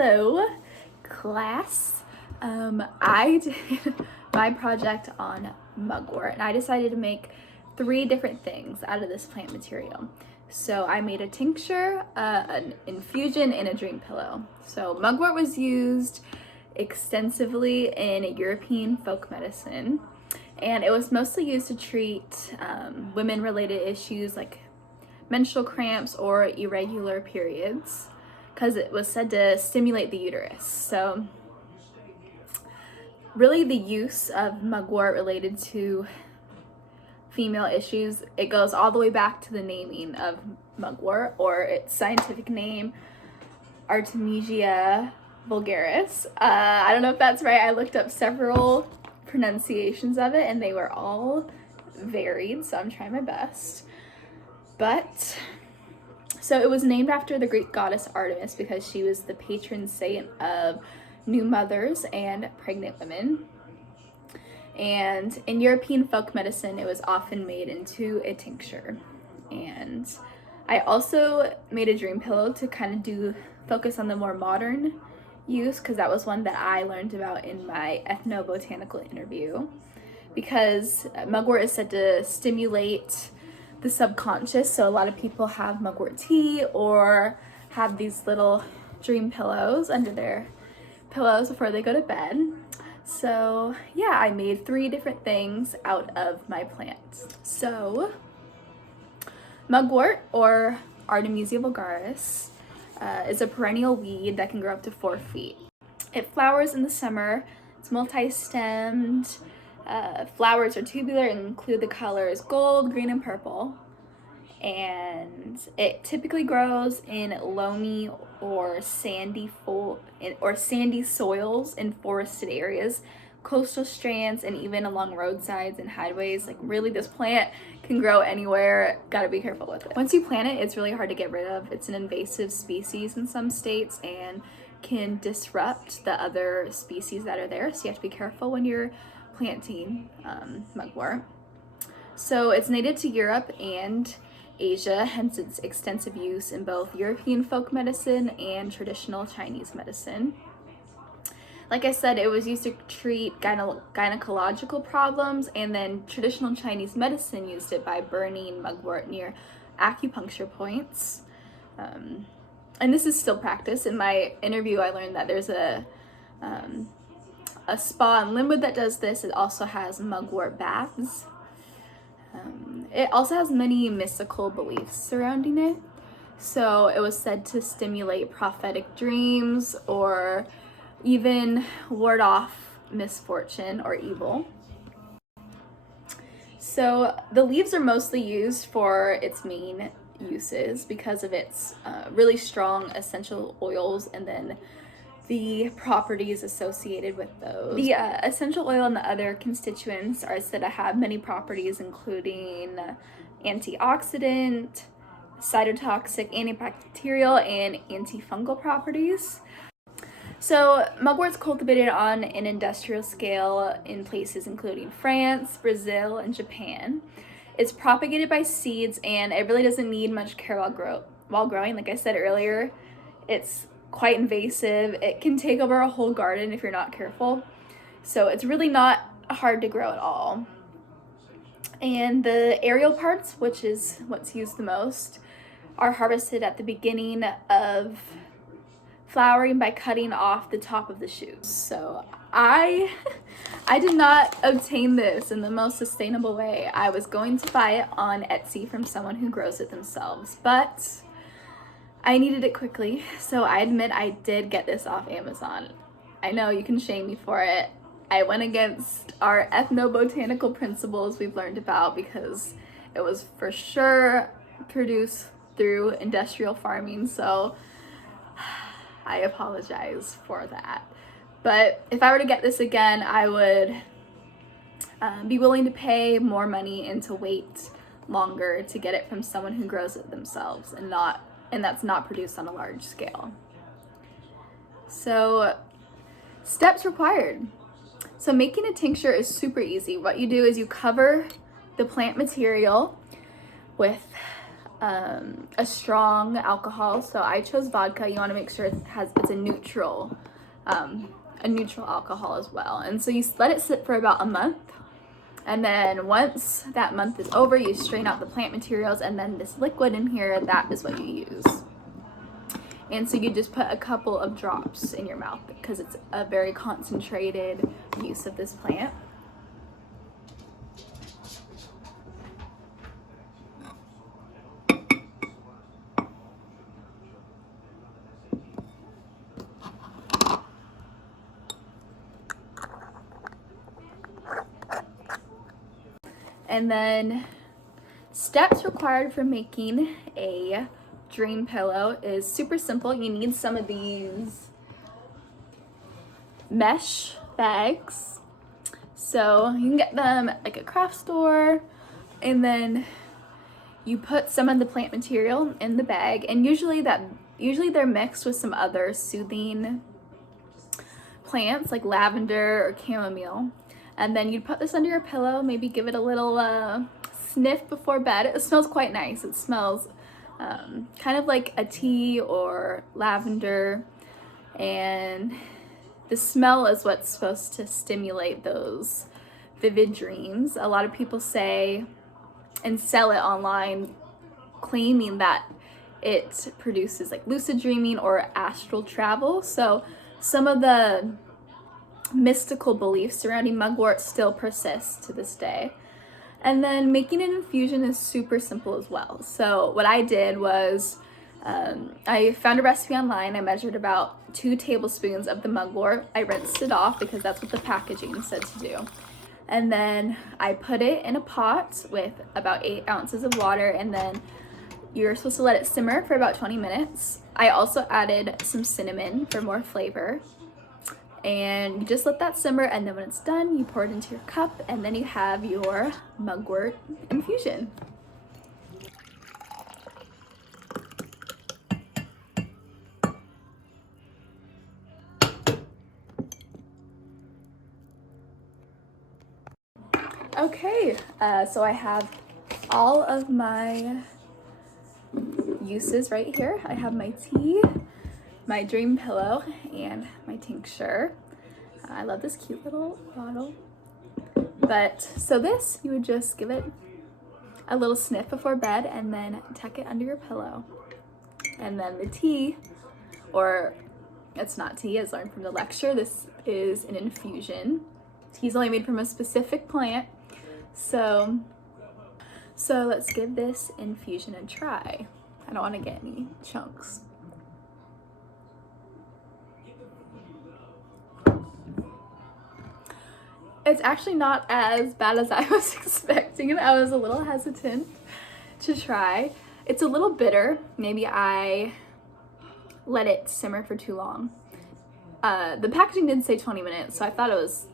Hello, class. I did my project on mugwort, and I decided to make 3 different things out of this plant material. So I made a tincture, an infusion, and a dream pillow. So mugwort was used extensively in European folk medicine, and it was mostly used to treat women-related issues like menstrual cramps or irregular periods, because it was said to stimulate the uterus. So really the use of mugwort related to female issues, it goes all the way back to the naming of mugwort, or its scientific name, Artemisia vulgaris. I don't know if that's right. I looked up several pronunciations of it and they were all varied, so I'm trying my best. But so it was named after the Greek goddess Artemis because she was the patron saint of new mothers and pregnant women. And in European folk medicine, it was often made into a tincture. And I also made a dream pillow to kind of focus on the more modern use, because that was one that I learned about in my ethnobotanical interview. Because mugwort is said to stimulate the subconscious, so a lot of people have mugwort tea or have these little dream pillows under their pillows before they go to bed. So yeah, I made 3 different things out of my plants. So mugwort, or Artemisia vulgaris, is a perennial weed that can grow up to 4 feet. It flowers in the summer. It's multi-stemmed. Flowers are tubular and include the colors gold, green, and purple. And it typically grows in loamy or sandy soils in forested areas, coastal strands, and even along roadsides and highways. Like, really, this plant can grow anywhere. Gotta be careful with it. Once you plant it, it's really hard to get rid of. It's an invasive species in some states and can disrupt the other species that are there, so you have to be careful when you're planting mugwort. So it's native to Europe and Asia, hence its extensive use in both European folk medicine and traditional Chinese medicine. Like I said, it was used to treat gynecological problems, and then traditional Chinese medicine used it by burning mugwort near acupuncture points. And this is still practiced. In my interview, I learned that there's a spa in Linwood that does this. It also has mugwort baths. It also has many mystical beliefs surrounding it. So it was said to stimulate prophetic dreams or even ward off misfortune or evil. So the leaves are mostly used for its main uses because of its really strong essential oils and then the properties associated with those. The essential oil and the other constituents are said to have many properties, including antioxidant, cytotoxic, antibacterial, and antifungal properties. So mugwort's cultivated on an industrial scale in places including France, Brazil, and Japan. It's propagated by seeds, and it really doesn't need much care while growing. Like I said earlier, it's quite invasive. It can take over a whole garden if you're not careful. So it's really not hard to grow at all. And the aerial parts, which is what's used the most, are harvested at the beginning of flowering by cutting off the top of the shoots. So I did not obtain this in the most sustainable way. I was going to buy it on Etsy from someone who grows it themselves, but I needed it quickly, so I admit I did get this off Amazon. I know you can shame me for it. I went against our ethnobotanical principles we've learned about because it was for sure produced through industrial farming, so I apologize for that. But if I were to get this again, I would be willing to pay more money and to wait longer to get it from someone who grows it themselves and that's not produced on a large scale. So, steps required. So making a tincture is super easy. What you do is you cover the plant material with a strong alcohol, so I chose vodka. You want to make sure it's a neutral alcohol as well. And so you let it sit for about a month, and then once that month is over, you strain out the plant materials, and then this liquid in here, that is what you use. And so you just put a couple of drops in your mouth because it's a very concentrated use of this plant. And then steps required for making a dream pillow is super simple. You need some of these mesh bags. So you can get them at like a craft store, and then you put some of the plant material in the bag, and usually they're mixed with some other soothing plants like lavender or chamomile. And then you'd put this under your pillow, maybe give it a little sniff before bed. It smells quite nice. It smells kind of like a tea or lavender, and the smell is what's supposed to stimulate those vivid dreams. A lot of people say and sell it online claiming that it produces like lucid dreaming or astral travel. So some of the mystical beliefs surrounding mugwort still persist to this day. And then making an infusion is super simple as well. So what I did was I found a recipe online. I measured about 2 tablespoons of the mugwort. I rinsed it off because that's what the packaging said to do. And then I put it in a pot with about 8 ounces of water, and then you're supposed to let it simmer for about 20 minutes. I also added some cinnamon for more flavor. And you just let that simmer, and then when it's done, you pour it into your cup, and then you have your mugwort infusion. Okay, so I have all of my uses right here. I have my tea, my dream pillow, and my tincture. I love this cute little bottle. But so this, you would just give it a little sniff before bed and then tuck it under your pillow. And then the tea, or it's not tea, as learned from the lecture, this is an infusion. Tea's only made from a specific plant. So let's give this infusion a try. I don't want to get any chunks. It's actually not as bad as I was expecting. I was a little hesitant to try. It's a little bitter. Maybe I let it simmer for too long. The packaging did say 20 minutes, so I thought it was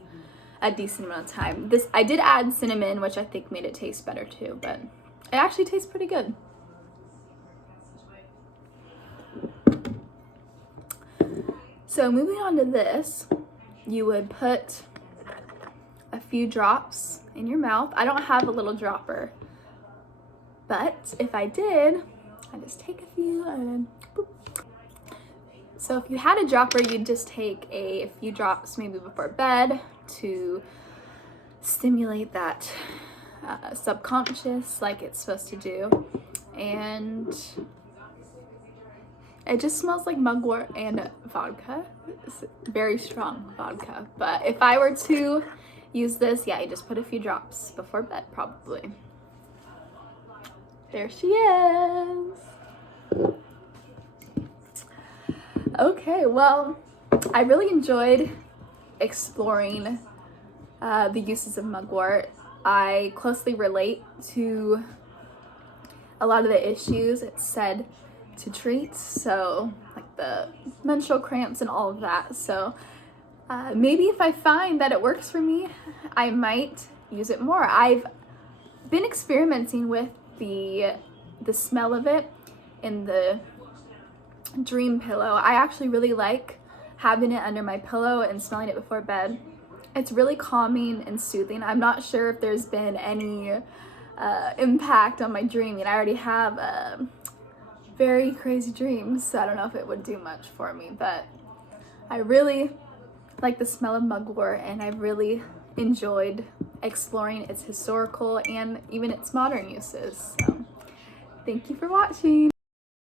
a decent amount of time. I did add cinnamon, which I think made it taste better too, but it actually tastes pretty good. So moving on to this, you would put a few drops in your mouth. I don't have a little dropper, but if I did, I just take a few and then boop. So if you had a dropper, you'd just take a few drops maybe before bed to stimulate that subconscious like it's supposed to do. And it just smells like mugwort and vodka. It's very strong vodka. But if I were to use this, yeah, you just put a few drops before bed probably. There she is. Okay, well, I really enjoyed exploring the uses of mugwort. I closely relate to a lot of the issues it's said to treat, so like the menstrual cramps and all of that. So maybe if I find that it works for me, I might use it more. I've been experimenting with the smell of it in the dream pillow. I actually really like having it under my pillow and smelling it before bed. It's really calming and soothing. I'm not sure if there's been any impact on my dreaming. I already have very crazy dreams, so I don't know if it would do much for me, but I really like the smell of mugwort, and I really enjoyed exploring its historical and even its modern uses. So thank you for watching.